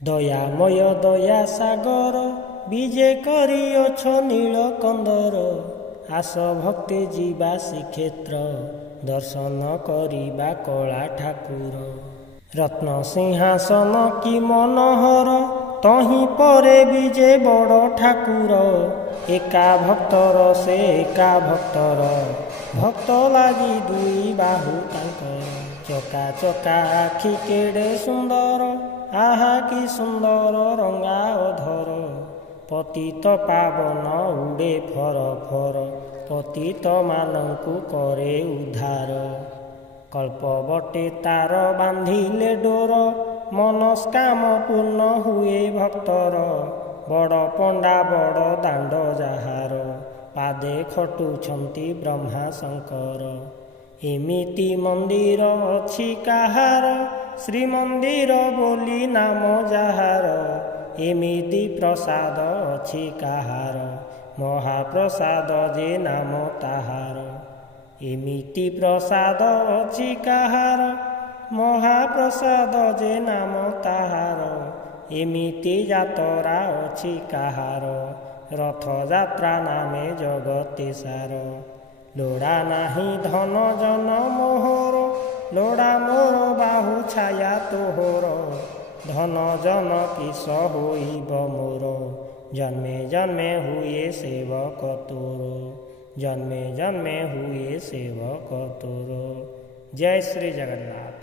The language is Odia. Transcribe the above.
ଦୟାମୟ ଦୟା ସାଗର ବିଜେ କରିଅଛ ନୀଳ କନ୍ଦର। ଆସ ଭକ୍ତି ଯିବା ଶ୍ରୀକ୍ଷେତ୍ର ଦର୍ଶନ କରିବା କଳା ଠାକୁର। ରତ୍ନ ସିଂହାସନ କି ମନୋହର ତହିଁ ପରେ ବିଜେ ବଡ଼ ଠାକୁର। ଏକା ଭକ୍ତର ସେ ଏକା ଭକ୍ତର ଭକ୍ତ ଲାଗି ଦୁଇ ବାହୁ ତାଙ୍କର। ଚକା ଚକା ଆଖି କେଡ଼େ ସୁନ୍ଦର ଆହା କି ସୁନ୍ଦର ରଙ୍ଗା ଅଧର। ପତିତ ପାବନ ଉଡ଼େ ଫର ଫର ପତିତ ମାନଙ୍କୁ କରେ ଉଦ୍ଧାର। କଳ୍ପବଟେ ତାର ବାନ୍ଧିଲେ ଡୋର ମନସ୍କାମ ପୂର୍ଣ୍ଣ ହୁଏ ଭକ୍ତର। ବଡ଼ ପଣ୍ଡା ବଡ଼ ଦାଣ୍ଡ ଯାହାର ପାଦେ ଖଟୁଛନ୍ତି ବ୍ରହ୍ମା ଶଙ୍କର। ଏମିତି ମନ୍ଦିର ଅଛି କାହାର ଶ୍ରୀମନ୍ଦିର ବୋଲି ନାମ ଯାହାର। ଏମିତି ପ୍ରସାଦ ଅଛି କାହାର ମହାପ୍ରସାଦ ଯେ ନାମ ତାହାର। ଏମିତି ପ୍ରସାଦ ଅଛି କାହାର ମହାପ୍ରସାଦ ଯେ ନାମ ତାହାର। ଏମିତି ଯାତରା ଅଛି କାହାର ରଥଯାତ୍ରା ନାମେ ଜଗତେ ସାର। ଲୋଡ଼ା ନାହିଁ ଧନ ଜନ ମୋହର ଲୋଡ଼ା ମୋର ବାହୁ ଛାୟା ତୋହର। ଧନ ଜନ କିସ ହୋଇବ ମୋର ଜନ୍ମେ ଜନ୍ମେ ହୁଏ ସେବକ ତୋର। ଜନ୍ମେ ଜନ୍ମେ ହୁଏ ସେବକ ତୋର। ଜୟ ଶ୍ରୀ ଜଗନ୍ନାଥ।